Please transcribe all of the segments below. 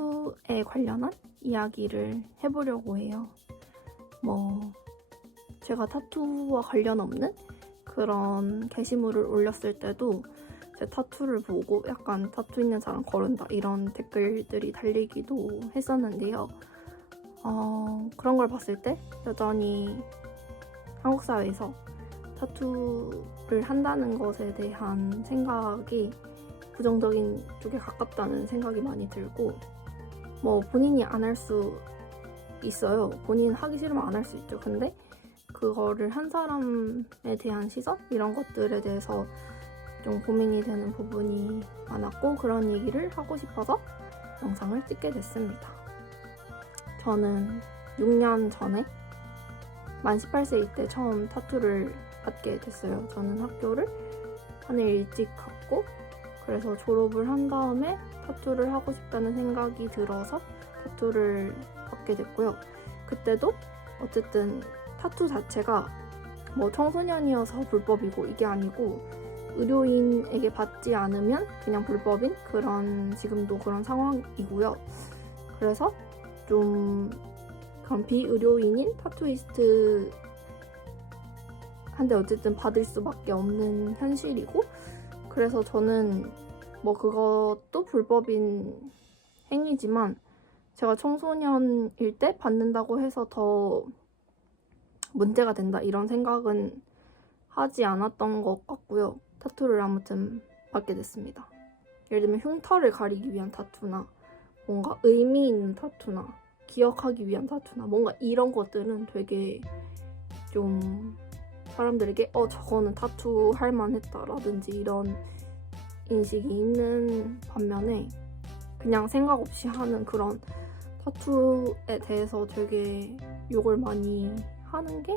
타투에 관련한 이야기를 해보려고 해요. 제가 타투와 관련 없는 그런 게시물을 올렸을 때도 제 타투를 보고 약간 타투 있는 사람 거른다 이런 댓글들이 달리기도 했었는데요. 그런 걸 봤을 때 여전히 한국 사회에서 타투를 한다는 것에 대한 생각이 부정적인 쪽에 가깝다는 생각이 많이 들고, 본인이 안 할 수 있어요. 본인 하기 싫으면 안 할 수 있죠. 근데 그거를 한 사람에 대한 시선? 이런 것들에 대해서 좀 고민이 되는 부분이 많았고, 그런 얘기를 하고 싶어서 영상을 찍게 됐습니다. 저는 6년 전에 만 18세일 때 처음 타투를 받게 됐어요. 저는 학교를 한 해 일찍 갔고, 그래서 졸업을 한 다음에 타투를 하고 싶다는 생각이 들어서 타투를 받게 됐고요. 그때도 어쨌든 타투 자체가 청소년이어서 불법이고 이게 아니고, 의료인에게 받지 않으면 그냥 불법인 그런, 지금도 그런 상황이고요. 그래서 좀 그런 비의료인인 타투이스트한테 어쨌든 받을 수밖에 없는 현실이고, 그래서 저는 그것도 불법인 행위지만 제가 청소년일 때 받는다고 해서 더 문제가 된다 이런 생각은 하지 않았던 것 같고요. 타투를 아무튼 받게 됐습니다. 예를 들면 흉터를 가리기 위한 타투나 뭔가 의미 있는 타투나 기억하기 위한 타투나 뭔가 이런 것들은 되게 좀 사람들에게 저거는 타투 할 만했다라든지 이런 인식이 있는 반면에, 그냥 생각 없이 하는 그런 타투에 대해서 되게 욕을 많이 하는 게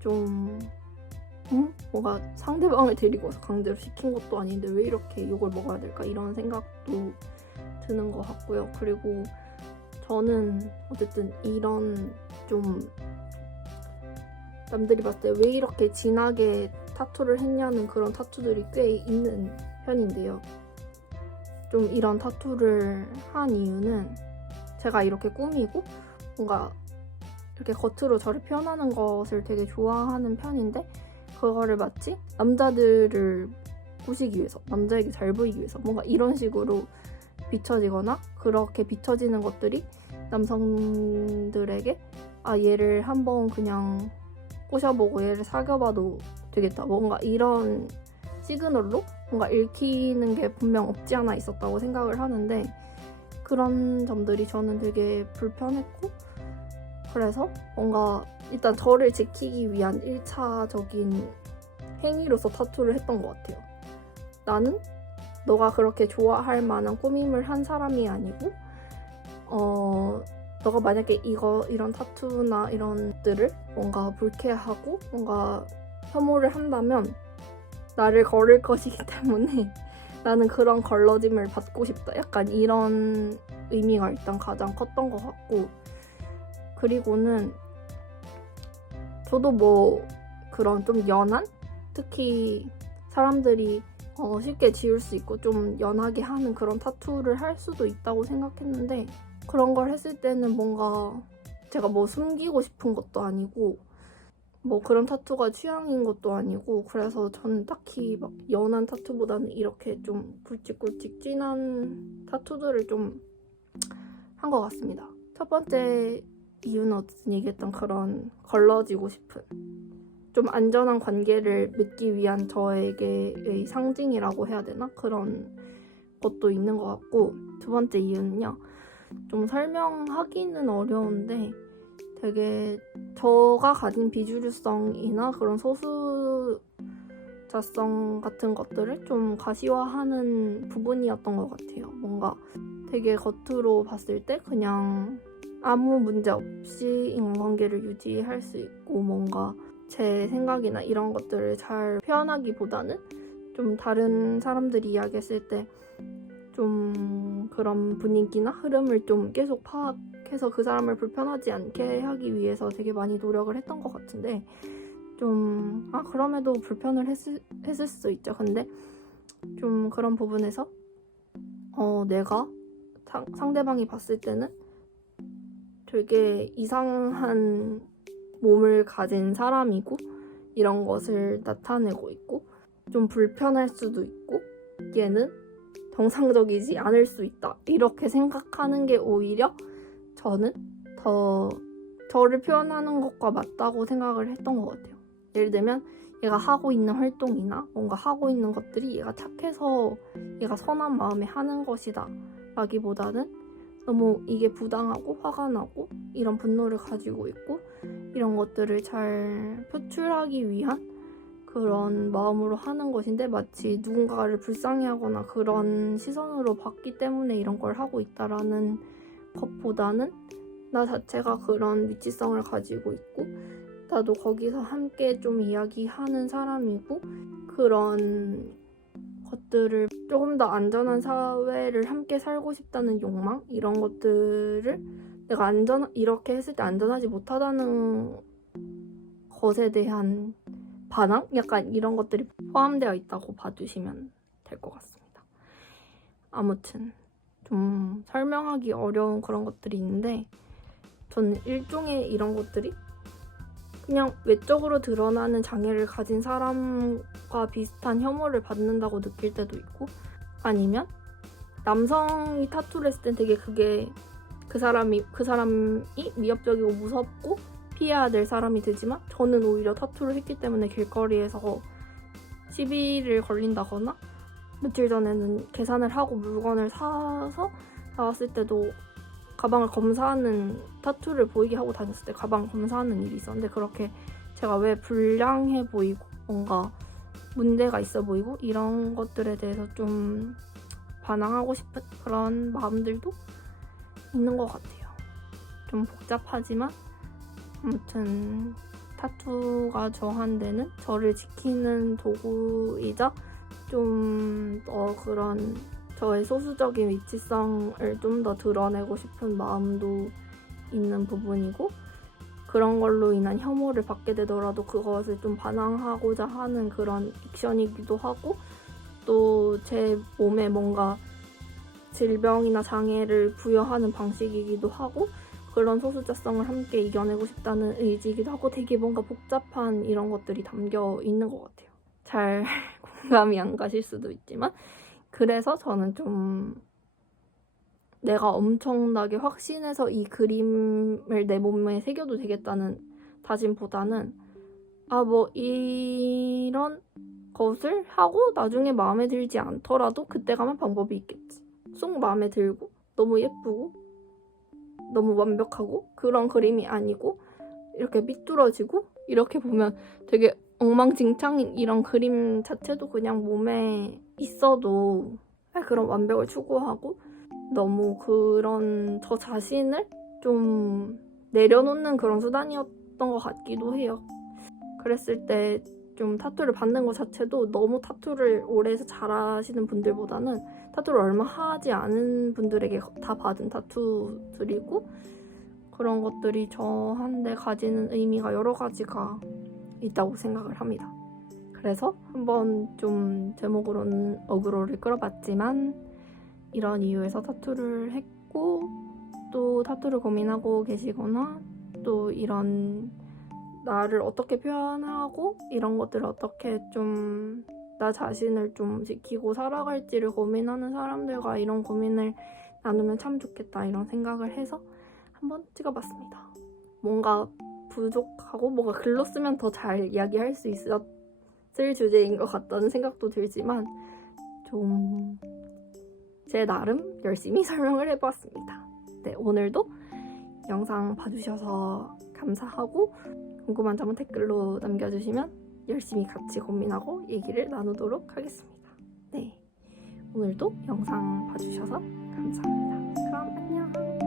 좀 뭔가 상대방을 데리고 와서 강제로 시킨 것도 아닌데 왜 이렇게 욕을 먹어야 될까 이런 생각도 드는 것 같고요. 그리고 저는 어쨌든 이런 좀 남들이 봤을 때 왜 이렇게 진하게 타투를 했냐는 그런 타투들이 꽤 있는 편인데요. 좀 이런 타투를 한 이유는 제가 이렇게 꾸미고 뭔가 이렇게 겉으로 저를 표현하는 것을 되게 좋아하는 편인데, 그거를 마치 남자들을 꾸시기 위해서, 남자에게 잘 보이기 위해서 뭔가 이런 식으로 비춰지거나, 그렇게 비춰지는 것들이 남성들에게 얘를 한번 그냥 꼬셔보고 얘를 사귀어봐도 되겠다, 뭔가 이런 시그널로 뭔가 읽히는 게 분명 없지 않아 있었다고 생각을 하는데, 그런 점들이 저는 되게 불편했고, 그래서 뭔가 일단 저를 지키기 위한 1차적인 행위로서 타투를 했던 것 같아요. 나는 너가 그렇게 좋아할 만한 꾸밈을 한 사람이 아니고, 너가 만약에 이런 타투나 이런 것들을 뭔가 불쾌하고 뭔가 혐오를 한다면 나를 거를 것이기 때문에 나는 그런 걸러짐을 받고 싶다, 약간 이런 의미가 일단 가장 컸던 것 같고, 그리고는 저도 그런 좀 연한, 특히 사람들이 쉽게 지울 수 있고 좀 연하게 하는 그런 타투를 할 수도 있다고 생각했는데, 그런 걸 했을 때는 뭔가 제가 숨기고 싶은 것도 아니고 그런 타투가 취향인 것도 아니고, 그래서 저는 딱히 연한 타투보다는 이렇게 좀 굵직굵직 진한 타투들을 좀 한 것 같습니다. 첫 번째 이유는 어쨌든 얘기했던 그런 걸러지고 싶은, 좀 안전한 관계를 맺기 위한 저에게의 상징이라고 해야 되나? 그런 것도 있는 것 같고, 두 번째 이유는요, 좀 설명하기는 어려운데 되게 저가 가진 비주류성이나 그런 소수자성 같은 것들을 좀 가시화하는 부분이었던 것 같아요. 뭔가 되게 겉으로 봤을 때 그냥 아무 문제 없이 인간관계를 유지할 수 있고, 뭔가 제 생각이나 이런 것들을 잘 표현하기보다는 좀 다른 사람들이 이야기했을 때 좀 그런 분위기나 흐름을 좀 계속 파악해서 그 사람을 불편하지 않게 하기 위해서 되게 많이 노력을 했던 것 같은데, 좀 그럼에도 불편을 했을 수도 있죠. 근데 좀 그런 부분에서 내가 상대방이 봤을 때는 되게 이상한 몸을 가진 사람이고 이런 것을 나타내고 있고 좀 불편할 수도 있고 얘는 정상적이지 않을 수 있다 이렇게 생각하는 게 오히려 저는 더 저를 표현하는 것과 맞다고 생각을 했던 것 같아요. 예를 들면 얘가 하고 있는 활동이나 뭔가 하고 있는 것들이 얘가 착해서 얘가 선한 마음에 하는 것이다 라기보다는 너무 이게 부당하고 화가 나고 이런 분노를 가지고 있고 이런 것들을 잘 표출하기 위한 그런 마음으로 하는 것인데 마치 누군가를 불쌍해하거나 그런 시선으로 봤기 때문에 이런 걸 하고 있다라는 것보다는 나 자체가 그런 위치성을 가지고 있고 나도 거기서 함께 좀 이야기하는 사람이고 그런 것들을 조금 더 안전한 사회를 함께 살고 싶다는 욕망 이런 것들을 내가 이렇게 했을 때 안전하지 못하다는 것에 대한 반항? 약간 이런 것들이 포함되어 있다고 봐주시면 될 것 같습니다. 아무튼 좀 설명하기 어려운 그런 것들이 있는데 저는 일종의 이런 것들이 그냥 외적으로 드러나는 장애를 가진 사람과 비슷한 혐오를 받는다고 느낄 때도 있고 아니면 남성이 타투를 했을 땐 되게 그게 그 사람이 위협적이고 무섭고 피해야 될 사람이 되지만 저는 오히려 타투를 했기 때문에 길거리에서 시비를 걸린다거나 며칠 전에는 계산을 하고 물건을 사서 나왔을 때도 가방을 검사하는 타투를 보이게 하고 다녔을 때 가방 검사하는 일이 있었는데 그렇게 제가 왜 불량해 보이고 뭔가 문제가 있어 보이고 이런 것들에 대해서 좀 반항하고 싶은 그런 마음들도 있는 것 같아요. 좀 복잡하지만 아무튼 타투가 저한테는 저를 지키는 도구이자 좀 더 그런 저의 소수적인 위치성을 좀 더 드러내고 싶은 마음도 있는 부분이고 그런 걸로 인한 혐오를 받게 되더라도 그것을 좀 반항하고자 하는 그런 액션이기도 하고 또 제 몸에 뭔가 질병이나 장애를 부여하는 방식이기도 하고 그런 소수자성을 함께 이겨내고 싶다는 의지이기도 하고 되게 뭔가 복잡한 이런 것들이 담겨 있는 것 같아요. 잘 공감이 안 가실 수도 있지만 그래서 저는 좀 내가 엄청나게 확신해서 이 그림을 내 몸에 새겨도 되겠다는 다짐보다는 뭐 이런 것을 하고 나중에 마음에 들지 않더라도 그때 가면 방법이 있겠지. 쏙 마음에 들고 너무 예쁘고 너무 완벽하고 그런 그림이 아니고 이렇게 삐뚤어지고 이렇게 보면 되게 엉망진창인 이런 그림 자체도 그냥 몸에 있어도 그런 완벽을 추구하고 너무 그런 저 자신을 좀 내려놓는 그런 수단이었던 것 같기도 해요. 그랬을 때 좀 타투를 받는 것 자체도 너무 타투를 오래 해서 잘하시는 분들보다는 타투를 얼마 하지 않은 분들에게 다 받은 타투들이고 그런 것들이 저한테 가지는 의미가 여러 가지가 있다고 생각을 합니다. 그래서 한번 좀 제목으로는 어그로를 끌어봤지만 이런 이유에서 타투를 했고 또 타투를 고민하고 계시거나 또 이런 나를 어떻게 표현하고 이런 것들을 어떻게 좀 나 자신을 좀 지키고 살아갈지를 고민하는 사람들과 이런 고민을 나누면 참 좋겠다 이런 생각을 해서 한번 찍어봤습니다. 뭔가 부족하고 뭔가 글로 쓰면 더 잘 이야기할 수 있었을 주제인 것 같다는 생각도 들지만 좀 제 나름 열심히 설명을 해보았습니다. 네, 오늘도 영상 봐주셔서 감사하고 궁금한 점은 댓글로 남겨주시면 열심히 같이 고민하고 얘기를 나누도록 하겠습니다. 네, 오늘도 영상 봐주셔서 감사합니다. 그럼 안녕!